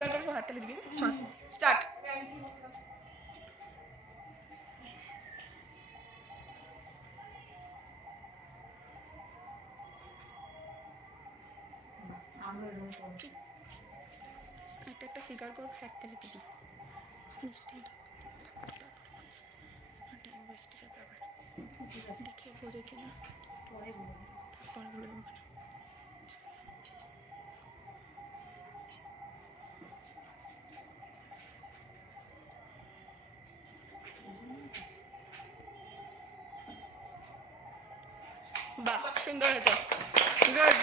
হাত তালি দিবি চল স্টার্ট একটা একটা ফিগার কর হাত তালি দিবি মিষ্টি টাইম ওয়েস্ট যাবে আবার দেখে বোঝে কিনা পরে বলে দেবো বাহ সুন্দর হয়েছে গুড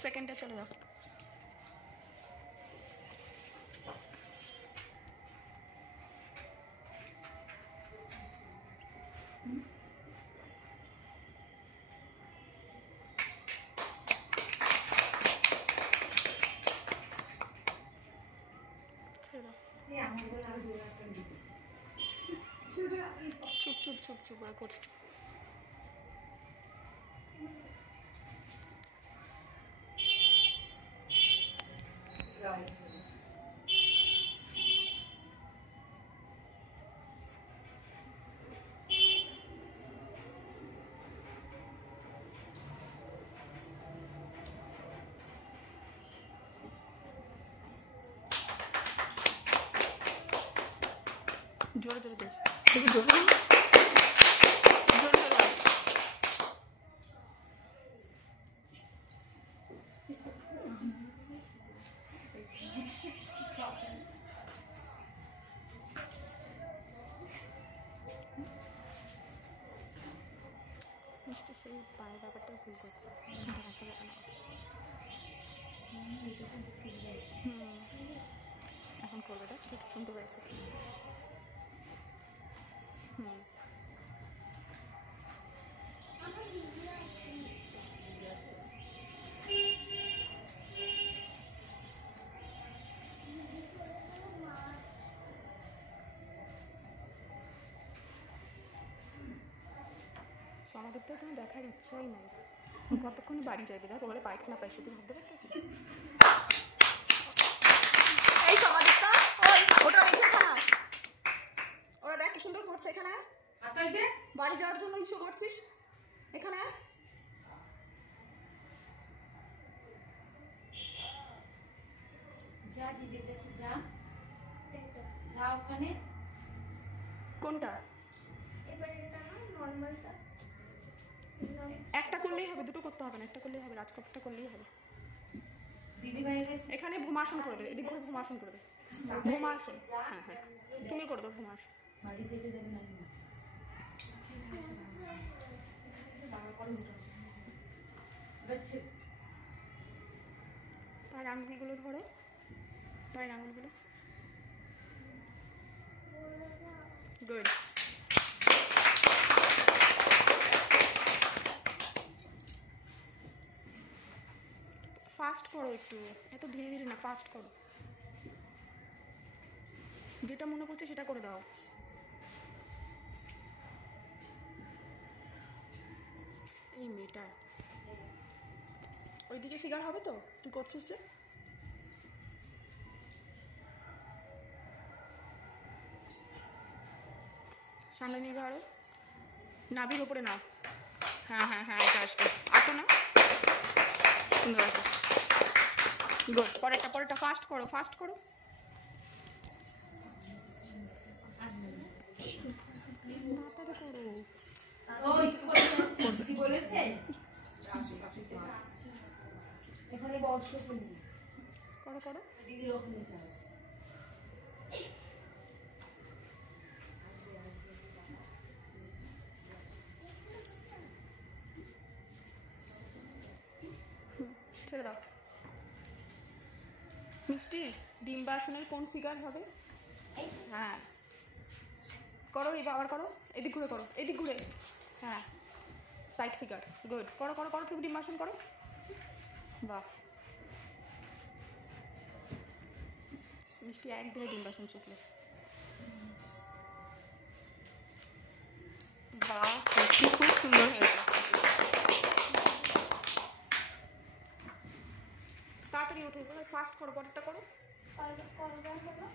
সেকেন্ডে চলে যাও চুপ চুপ চুপ চুপ ওরা করছে চুপ জোরে জোরে দে জোরে জোরে জোরে মিষ্টি সেই পায়ের ব্যাপারটা ফিল করছে এখন করবে এটা ঠিক শুনতে পাচ্ছি আমাদের তো কোনো দেখার ইচ্ছাই নাই কতক্ষণ বাড়ি যাবে দেখ বলে পায়খানা পাইছে তুই ভাবতে পারতেছি এই সমাজটা ওই ওটা রেখে এখানে ওরা দেখ কি সুন্দর করছে এখানে বাড়ি যাওয়ার জন্য ইস্যু করছিস এখানে যা দিদির কাছে যা যা ওখানে কোনটা এবার এটা না নরমালটা একটা করলেই হবে দুটো করতে হবে না একটা করলেই হবে রাজকপটা করলেই হবে দিদি বাইরে এখানে ভূমাসন করে দেবে এদিক করে ভূমাসন করে দেবে ভূমাসন হ্যাঁ হ্যাঁ তুমি করে দাও ভূমাসন বাড়ি যেতে দেবে না পায়ের আঙুলগুলো ধরো পায়ের আঙুলগুলো গুড ফাস্ট করো একটু এত ধীরে ধীরে না ফাস্ট করো যেটা মনে করছে সেটা করে দাও এই মেয়েটা ওইদিকে ফিগার হবে তো তুই করছিস যে সামনে নিয়ে যাওয়ারে নাভির ওপরে নাও হ্যাঁ হ্যাঁ হ্যাঁ এটা আসবে আসো না সুন্দর আছে গুড পরেরটা ফাস্ট করো মাথাটা করো কি বলেছে এখানে বর্ষ করো দিদির ওখানে যাও ছেড়ে দাও মিষ্টি ডিম্বাসনের কোন ফিগার হবে হ্যাঁ করো এবার আবার করো এদিক ঘুরে করো এদিক ঘুরে হ্যাঁ সাইড ফিগার গুড করো তুমি ডিম্বাসন করো বাহ মিষ্টি এক দিনে ডিম্বাসন শিখলে বাহ মিষ্টি খুব সুন্দর হয়েছে তাড়াতাড়ি ওঠো, ফাস্ট করো, পরেরটা করো। কলবার হলো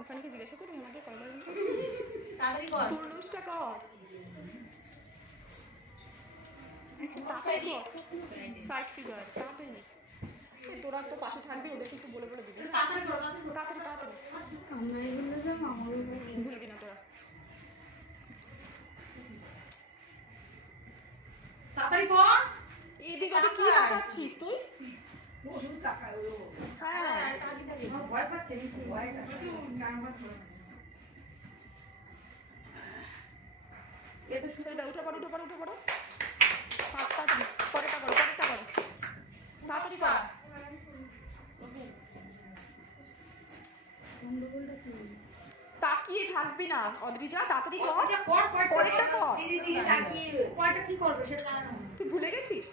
ওখানে কি জিজ্ঞাসা করুন আমাকে কয়বার তাড়াতাড়ি কর। পুরুষটা কর, তাড়াতাড়ি কর, সাইড ফিগার তাড়াতাড়ি। তোরা তো পাশে থাকবি, ওদেরকে একটু বলে বলে দিবি। তাড়াতাড়ি কর, তাড়াতাড়ি কর। তাড়াতাড়ি তাড়াতাড়ি আমরা এগুলো সব আমার ভুলবি না তোরা। তাড়াতাড়ি কর। এদিক ওদিক কি তাকাচ্ছিস তুই? হ্যাঁ ভয় পাচ্ছে নাকি? ভয় পাচ্ছে। এটা ছেড়ে দাও, উঠে পড়ো উঠে পড়ো উঠে পড়ো। ফাস্ট তাড়াতাড়ি, পরেরটা করো পরেরটা করো, তাড়াতাড়ি কর। তাকিয়ে থাকবি না অদ্রিজা, তাড়াতাড়ি কর। ওটা কর, কর, পরেরটা কর। দিদি দিদি তাকিয়ে কয়টা কি করবে সেটা জানো না। তুই ভুলে গেছিস?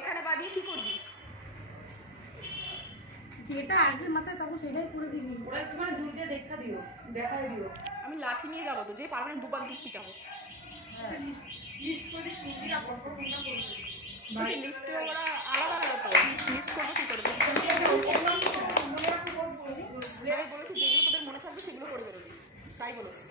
এখানে বাদিয়ে কি করবি? যেটা আসবে মাথায় তখন সেটাই করে দিবি। ওরা একটু মানে দূর দিয়ে দেখাই দিও। আমি লাঠি নিয়ে যাবো তো, যে পারবে না দুবার দুধ পিটাবো। লিস্ট করে দিস, সুন্দরীরা পরপর কোনটা করবে। লিস্টে ওরা আলাদা আলাদা তো, লিস্ট করবো কি করবো? আমি বলেছি যেগুলো তোদের মনে থাকবে সেগুলো করে বেরোবি, তাই বলেছি।